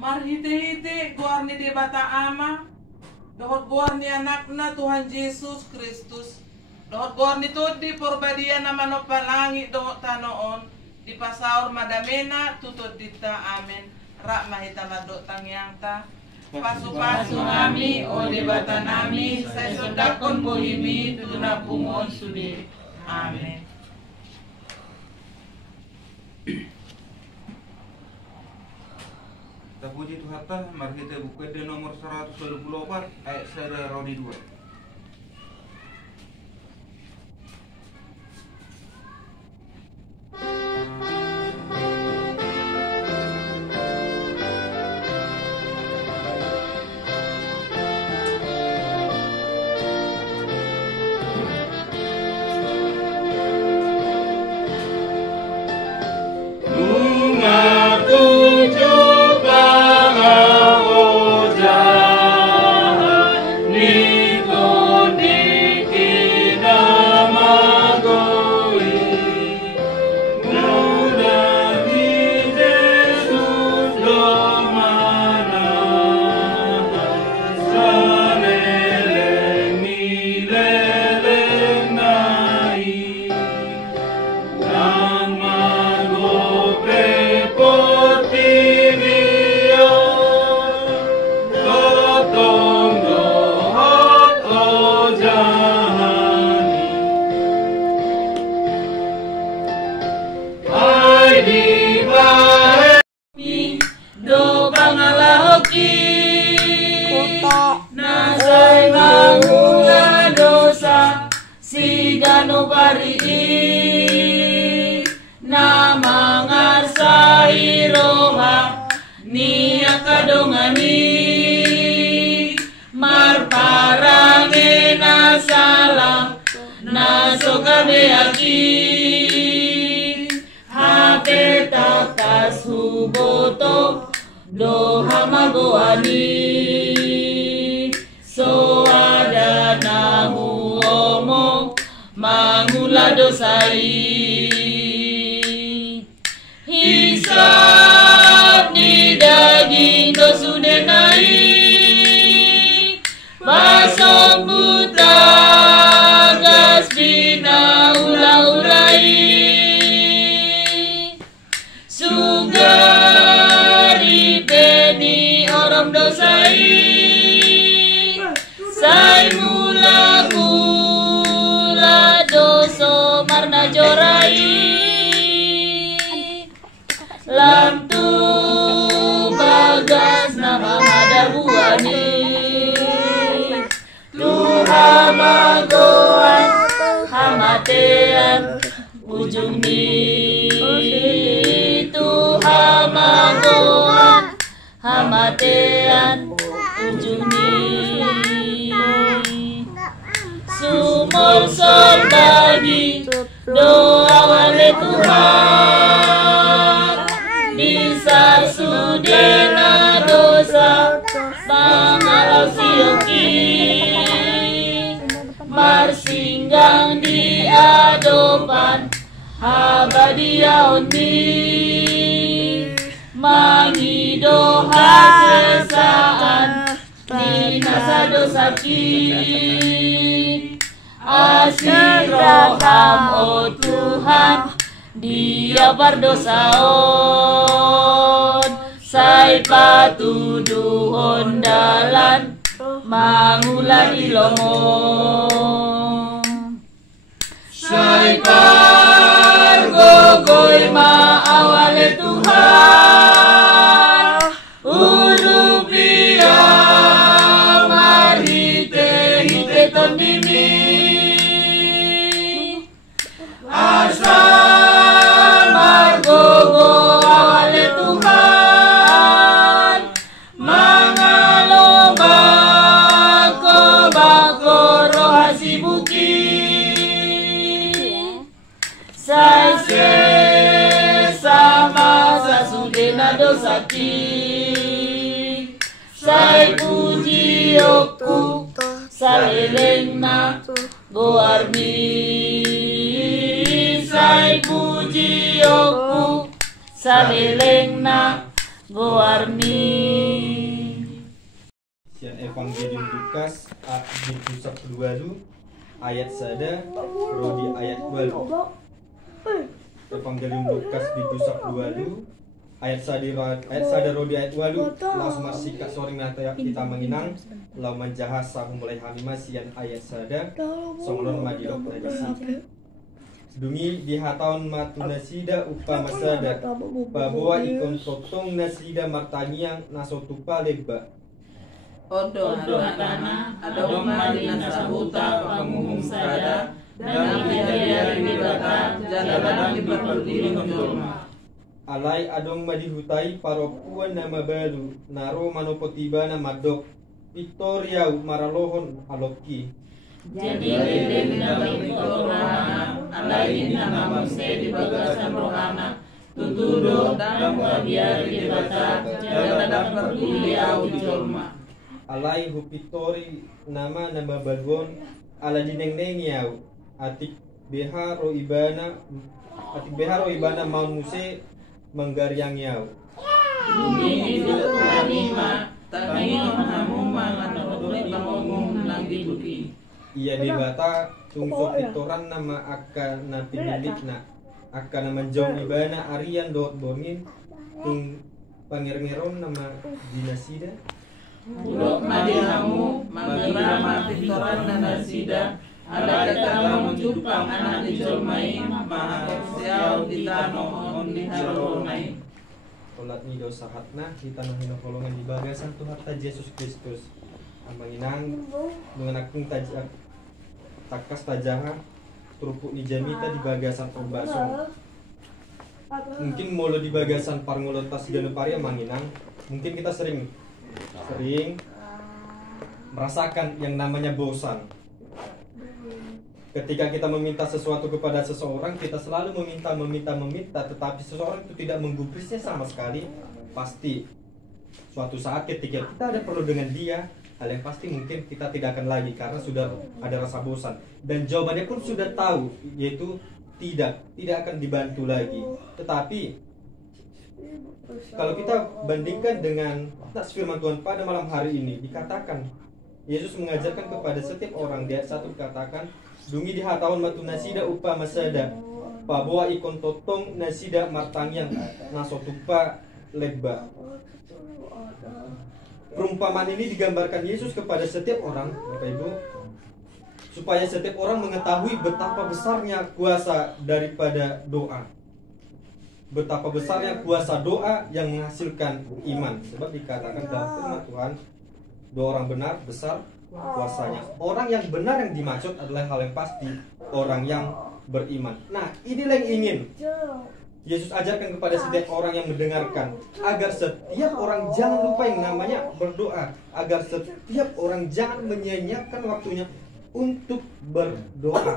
Marhite-hite guarni di bata ama. Dohot guarni anakna Tuhan Yesus Kristus. Dohot guarni tu di porbadian nama no palangi dohot tanoon. Di pasaur madamena tutut dita amin. Rak mahita madok tangyang ta. Pasu-pasu nami o di bata nami. Saya sodakon bohimi tuna bungon sudi. Amin. Terpuji Tuhan ta, mari kita buka di nomor 124 ayat 1 Rodi 2. Nasay mangula dosa sigano pari na mangarsa iroha niya kadongani marparange na sala na sokadeaki hate takas huboto doha magoani so ada nahu omong mangula dosai hisab di daging dosudenai basong buta gas bina ula-ulai sugari peni orang dosai sai mula kula doso marna jorai lamtu bagas nama madabuani Tuhan magoan hamatean ujung ni Tuhan magoan hamatean ujung ni sumur soldagi doa wale Tuhan bisa sudena dosa pangalau sioki marsinggang di adopan habadia ondi mangidoha sesaan dinasa dosaki asih roham oh Tuhan dia berdosaon sai patuduhon dalan mangulan ilomong sai pargogoy maawale Tuhan urupia marite hite tondimi asal margogo awale Tuhan mangalomba ko rohasi buki sai sama sasudena dosaki sai puji oku salelengna goarni sai puji oku salelengna goarni Lukas di pusat kedua lu ayat sada rodi ayat 2. Evangelium Lukas di pusat kedua lu ayat sada rodi ayat 2 langsung masih kak sore nata kita menginang lau menjahasa mulai hamima sian ayat sada songlon madilok tradisi dungi di hataun matu nasida upa masada bawa ikon totong nasida martaniang nasotupa leba Odo adana adong mali nasahuta panguhum sada dan dijadiari di bata jalan di berdiri menjolma alai adong madihutai paropuan nama balu naro manopotiba nama dok Victoria maralohon aloki Jadi lilin nama itu rohana, alai nama muse di bagasan rohana, tutudo dan biar di bata, jalan berdiri au di jolma. alai hupitori nama balgon ala dineng yau atik beharo ibana maun muse menggaryang yau Bumi itu anima, tanginom hamuma nganodori pangomong lang dibuki. ia debata tungso pitoran nama akan nanti milikna akan nama jong ibana arian dot bongin tung pangeron nama dinasida Bulok madihamu, mangerama pintoran dan nasida, ada kata menjupang anak dijolmai, mahasiau ditano on diharolmai. Kolat ni dosa hatna kita nuhino kolongan di bagasan Tuhan ta Yesus Kristus. Amanginang mengenakung takas tajaha trupuk ni jamita di bagasan pembasong. Mungkin molo di bagasan parngolotas ganeparia manginang, mungkin kita sering merasakan yang namanya bosan. Ketika kita meminta sesuatu kepada seseorang, kita selalu meminta, tetapi seseorang itu tidak menggubrisnya sama sekali. Pasti suatu saat ketika kita ada perlu dengan dia, hal yang pasti mungkin kita tidak akan lagi karena sudah ada rasa bosan. Dan jawabannya pun sudah tahu, yaitu tidak akan dibantu lagi. Tetapi kalau kita bandingkan dengan firman Tuhan pada malam hari ini, dikatakan Yesus mengajarkan kepada setiap orang. Di ayat 1 dikatakan, dungi di hataun matu nasida upa masada paboa ikon totong nasida martangyang nasotupa leba. Perumpamaan ini digambarkan Yesus kepada setiap orang, Bapak Ibu, supaya setiap orang mengetahui betapa besarnya kuasa daripada doa. Betapa besarnya kuasa doa yang menghasilkan iman. Sebab dikatakan dalam firman Tuhan, doa orang benar besar kuasanya. Orang yang benar yang dimaksud adalah hal yang pasti orang yang beriman. Nah, inilah yang ingin Yesus ajarkan kepada setiap orang yang mendengarkan, agar setiap orang jangan lupa yang namanya berdoa, agar setiap orang jangan menyia-nyiakan waktunya untuk berdoa.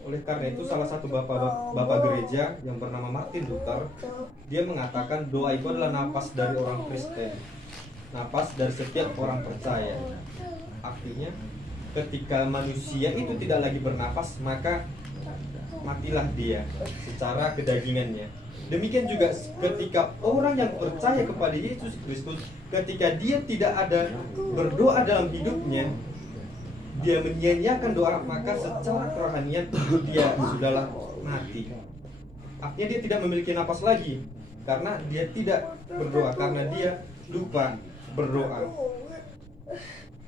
Oleh karena itu salah satu bapak gereja yang bernama Martin Luther, dia mengatakan doa itu adalah napas dari orang Kristen, napas dari setiap orang percaya. Artinya ketika manusia itu tidak lagi bernapas, maka matilah dia secara kedagingannya. Demikian juga ketika orang yang percaya kepada Yesus Kristus, ketika dia tidak ada berdoa dalam hidupnya, dia menyia-nyiakan doa, maka secara kerohanian dia sudahlah mati. Artinya dia tidak memiliki napas lagi karena dia tidak berdoa, karena dia lupa berdoa.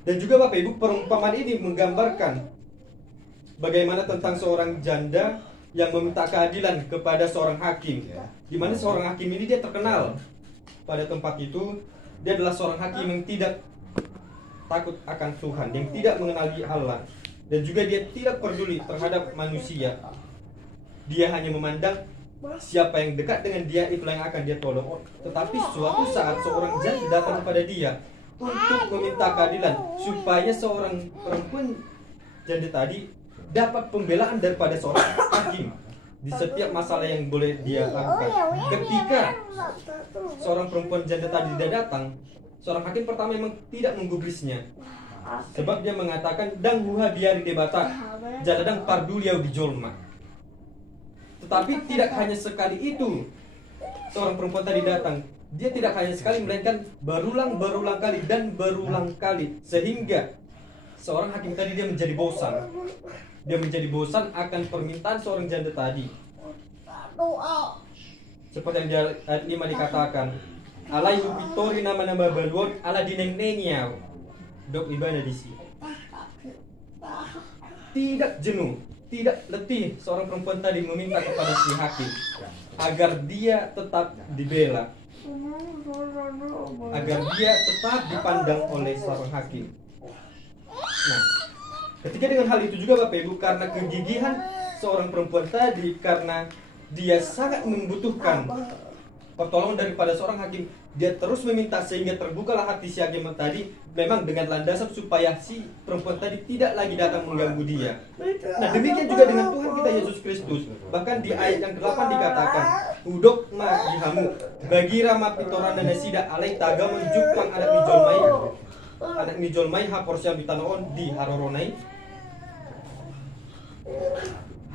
Dan juga Bapak Ibu, perumpamaan ini menggambarkan bagaimana tentang seorang janda yang meminta keadilan kepada seorang hakim, di mana seorang hakim ini dia terkenal pada tempat itu. Dia adalah seorang hakim yang tidak takut akan Tuhan, yang tidak mengenali Allah, dan juga dia tidak peduli terhadap manusia. Dia hanya memandang siapa yang dekat dengan dia, itulah yang akan dia tolong. Tetapi suatu saat seorang janda datang kepada dia untuk meminta keadilan, supaya seorang perempuan janda tadi dapat pembelaan daripada seorang hakim di setiap masalah yang boleh dia lakukan. Ketika seorang perempuan janda tadi tidak datang, seorang hakim pertama memang tidak menggubrisnya, sebab dia mengatakan dang huha biari debata jaladang parduliau dijolma. Tetapi tidak hanya sekali itu, seorang perempuan tadi datang, dia tidak hanya sekali melainkan berulang kali dan berulang kali, sehingga seorang hakim tadi dia menjadi bosan. Dia menjadi bosan akan permintaan seorang janda tadi. Seperti yang di ayat 5 dikatakan, alai pitori nama-nama baluon ala dineng-nengnya. Dok ibana di sini. Tidak jenuh, tidak letih seorang perempuan tadi meminta kepada si hakim agar dia tetap dibela, agar dia tetap dipandang oleh seorang hakim. Nah, ketika dengan hal itu juga Bapak Ibu, karena kegigihan seorang perempuan tadi, karena dia sangat membutuhkan pertolongan daripada seorang hakim, dia terus meminta sehingga terbukalah hati si hakim tadi, memang dengan landasan supaya si perempuan tadi tidak lagi datang mengganggu dia. Nah, demikian juga dengan Tuhan kita Yesus Kristus. Bahkan di ayat yang ke-8 dikatakan, udok ma dihamu bagi rama pitoran dan sida alai taga menjupang anak mijolmai haporsiam di tanoon di haroronai.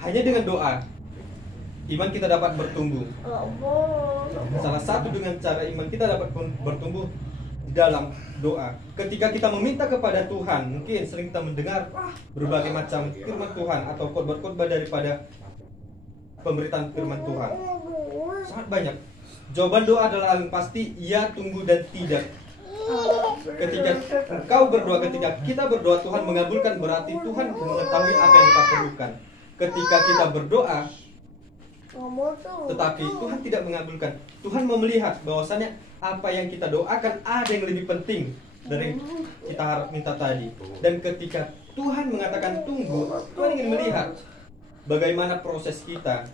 Hanya dengan doa iman kita dapat bertumbuh. Salah satu dengan cara iman kita dapat bertumbuh dalam doa. Ketika kita meminta kepada Tuhan, mungkin sering kita mendengar berbagai macam firman Tuhan atau khotbah-khotbah daripada pemberitaan firman Tuhan. Sangat banyak. Jawaban doa adalah yang pasti ya, tunggu dan tidak. Ketika engkau berdoa, ketika kita berdoa, Tuhan mengabulkan, berarti Tuhan mengetahui apa yang kita perlukan. Ketika kita berdoa tetapi Tuhan tidak mengabulkan, Tuhan melihat bahwasanya apa yang kita doakan ada yang lebih penting dari yang kita harap minta tadi. Dan ketika Tuhan mengatakan tunggu, Tuhan ingin melihat bagaimana proses kita,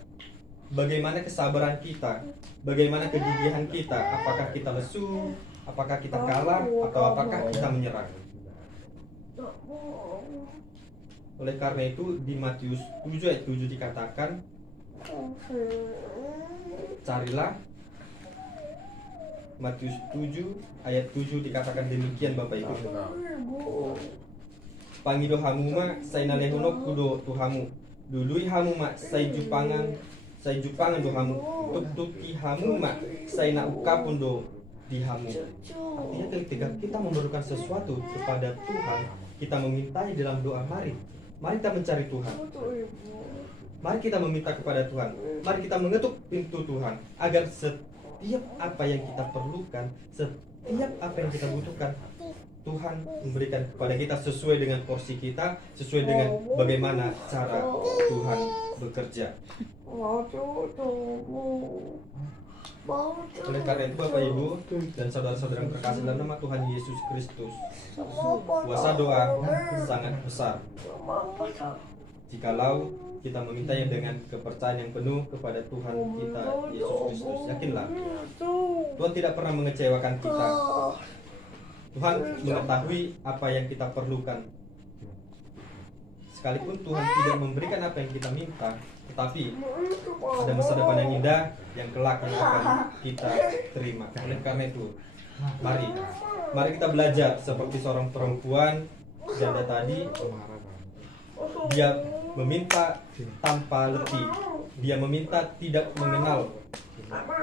bagaimana kesabaran kita, bagaimana kegigihan kita, apakah kita lesu, apakah kita kalah, atau apakah kita menyerah. Oleh karena itu di Matius 7 ayat 7 dikatakan, carilah. Matius 7 ayat 7 dikatakan demikian Bapak Ibu. Pangido hamuma say nalehono kudo tuhamu. Dului hamuma say jupangan do hamu. Tuk-tuki hamuma say na ukapun do dihamu. Artinya ketika kita memerlukan sesuatu kepada Tuhan, kita memintanya dalam doa. Mari kita mencari Tuhan. Mari kita meminta kepada Tuhan. Mari kita mengetuk pintu Tuhan agar setiap apa yang kita perlukan, setiap apa yang kita butuhkan, Tuhan memberikan kepada kita sesuai dengan porsi kita, sesuai dengan bagaimana cara Tuhan bekerja. Oleh karena itu Bapak Ibu dan saudara-saudara yang terkasih dalam nama Tuhan Yesus Kristus, kuasa doa sangat besar. Jikalau kita memintanya dengan kepercayaan yang penuh kepada Tuhan kita Yesus Kristus, yakinlah Tuhan tidak pernah mengecewakan kita. Tuhan mengetahui apa yang kita perlukan. Sekalipun Tuhan tidak memberikan apa yang kita minta, tetapi ada masa depan yang indah yang kelak yang akan kita terima. Oleh karena itu, mari kita belajar seperti seorang perempuan janda tadi. Dia meminta tanpa letih, dia meminta tidak mengenal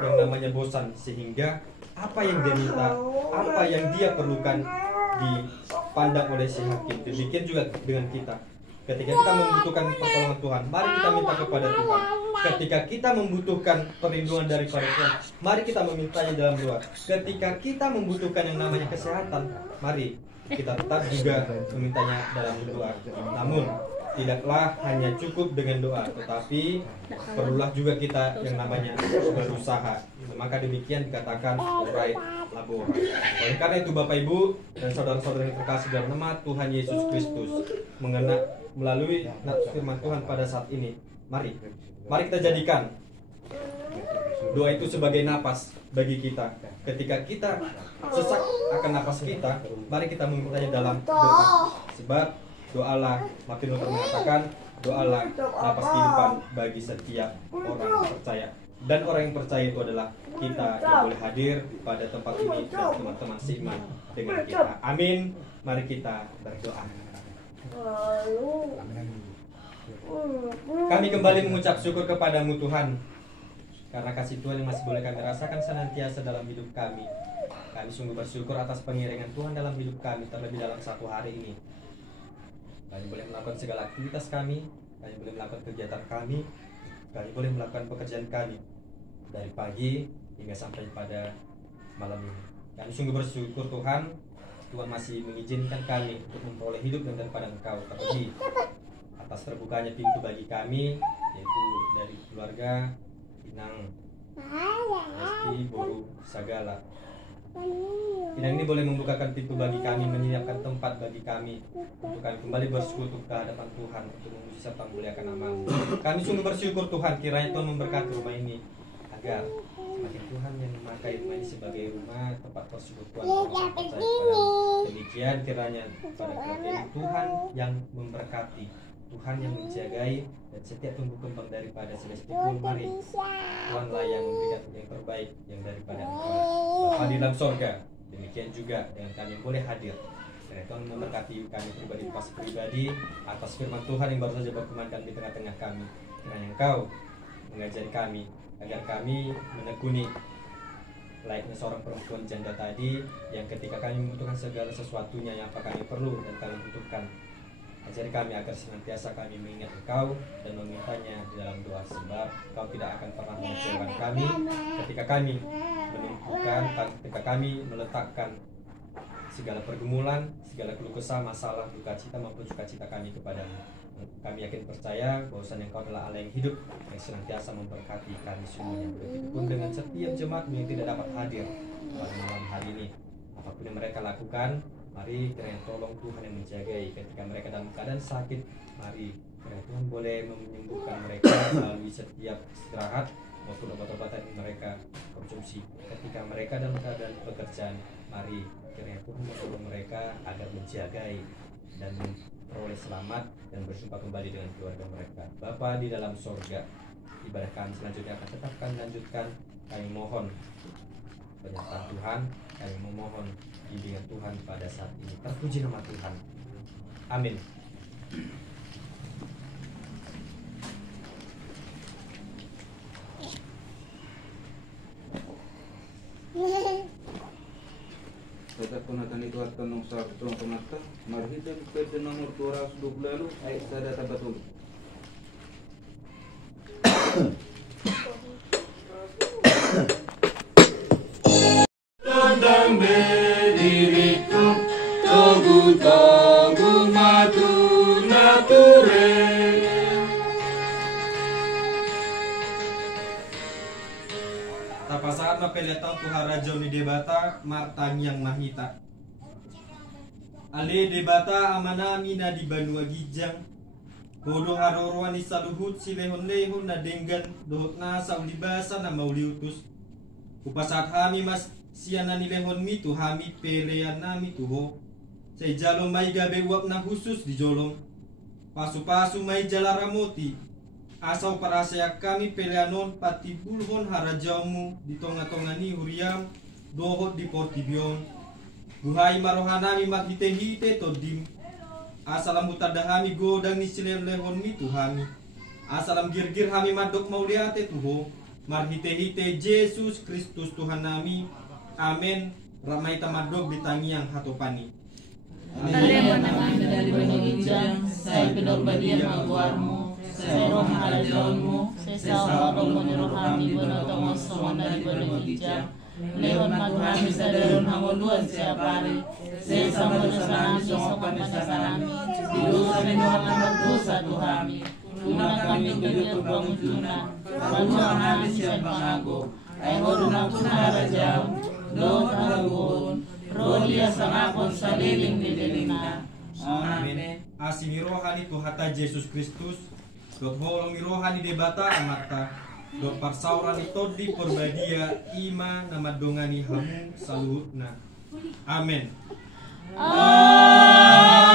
yang namanya bosan, sehingga apa yang dia minta, apa yang dia perlukan dipandang oleh si hakim. Demikian juga dengan kita. Ketika kita membutuhkan pertolongan Tuhan, mari kita minta kepada Tuhan. Ketika kita membutuhkan perlindungan daripada Tuhan, mari kita memintanya dalam doa. Ketika kita membutuhkan yang namanya kesehatan, mari kita tetap juga memintanya dalam doa. Namun tidaklah hanya cukup dengan doa, tetapi perlulah juga kita yang namanya berusaha. Maka demikian dikatakan urai labor. Oleh karena itu Bapak Ibu dan saudara-saudara yang terkasih dalam nama Tuhan Yesus Kristus, melalui firman Tuhan pada saat ini, mari kita jadikan doa itu sebagai napas bagi kita. Ketika kita sesak akan napas kita, mari kita memintanya dalam doa. Sebab doalah, Martin Luther mengatakan, doalah napas kehidupan bagi setiap orang percaya. Dan orang yang percaya itu adalah kita yang boleh hadir pada tempat ini dan teman-teman seiman dengan kita. Amin. Mari kita berdoa. Kami kembali mengucap syukur kepadamu Tuhan. karena kasih Tuhan yang masih boleh kami rasakan senantiasa dalam hidup kami. Kami sungguh bersyukur atas pengiringan Tuhan dalam hidup kami, terlebih dalam satu hari ini. Kami boleh melakukan segala aktivitas kami boleh melakukan kegiatan kami boleh melakukan pekerjaan kami dari pagi hingga sampai pada malam ini. Kami sungguh bersyukur Tuhan masih mengizinkan kami untuk memperoleh hidup dan daripada Engkau, terlebih atas terbukanya pintu bagi kami, yaitu dari keluarga Inang, Lesti, Boru, Sagala. Inang ini boleh membukakan pintu bagi kami, menyiapkan tempat bagi kami untuk kami kembali bersekutu ke hadapan Tuhan untuk memuji serta memuliakan nama-Mu. Kami sungguh bersyukur Tuhan, kiranya Tuhan memberkati rumah ini agar semakin Tuhan yang memakai rumah ini sebagai rumah tempat persekutuan. Demikian kiranya pada kali ini Tuhan yang memberkati, Tuhan yang menjagai, dan setiap tumbuh kembang daripada Celestial. Mari Tuhanlah yang memberikan yang terbaik yang daripada Engkau Bapa di dalam sorga. Demikian juga dengan kami boleh hadir. Dan Tuhan memberkati kami pribadi atas firman Tuhan yang baru saja berkemankan di tengah-tengah kami. Kiranya Engkau mengajari kami agar kami menekuni layaknya seorang perempuan janda tadi, yang ketika kami membutuhkan segala sesuatunya yang apa kami perlu dan kami butuhkan, ajari kami agar senantiasa kami mengingat Engkau dan memintanya di dalam doa, sebab Engkau tidak akan pernah mengecewakan kami ketika kami menentukan, ketika kami meletakkan segala pergumulan, segala keluh kesah, masalah, duka cita maupun sukacita kami kepadamu. Kami yakin percaya bahwasannya Engkau adalah Allah yang hidup, yang senantiasa memberkati kami semuanya. Begitupun dengan setiap jemaat yang tidak dapat hadir pada malam hari ini, apapun yang mereka lakukan, mari kiranya tolong Tuhan yang menjagai ketika mereka dalam keadaan sakit. Mari kiranya Tuhan boleh menyembuhkan mereka melalui setiap istirahat maupun obat-obatan yang mereka konsumsi. Ketika mereka dalam keadaan pekerjaan, mari kiranya Tuhan menolong mereka agar menjagai dan memperoleh selamat dan berjumpa kembali dengan keluarga mereka. Bapa di dalam sorga, ibadah kami selanjutnya akan tetap kami lanjutkan. Kami mohon penyertaan Tuhan, kami memohon bimbingan Tuhan pada saat ini. Terpuji nama Tuhan. Amin. Tetap punatan itu akan nungsar tuang penata. Marhita buku nomor 220 ayat sada tabatul. Tentang diriku, togu matu nature. Tapasaat mapeletang Tuhan Raja ni debata martang yang mahita. Ale debata amanami na di banua gijang. Bodoh haroroan ni saluhut silehon-lehon na denggan dohot na sa ulibasa na mauliutus. Upasat hami mas siana nilehon mitu hami pelean nami tuho. Say jalo may gabe uap na khusus di jolong. Pasu-pasu may jalaramoti. Asaw para saya kami peleanon pati bulhon harajamu di tonga-tonga ni huriam dohot di portibion. Buhay marohanami maghite-hite todim. Asalam hutadahami godang ni silelehon mi tuhami. Asalam girgir hami madok mauliate tuho. Marhite-hite Yesus Kristus Tuhan nami. Amen. Ramai tamadog di tangiang hatopani. Alema namin dari benigijang, saya pedorbadian magwarmu, saya roh harajonmu, saya sahorong menirohami benotong osongan dari benigijang. Lehon maghami sadaron hangoluan siapari, saya sama nasaran sosokan nasaran, dilusan doangan berdosa tuhami. Tuna kami kegiatan pangutuna, manuang hami siap pangago, ay hodunang tunara jauh, doon haragon, rolia sangakon sa liling ni Delina. Amen. Asimi rohani Tuhata Yesus Kristus, dot holong rohani debata amata, dot parsaurani todi porbadia ima namadongani hamu saluhutna. Amen. Amen.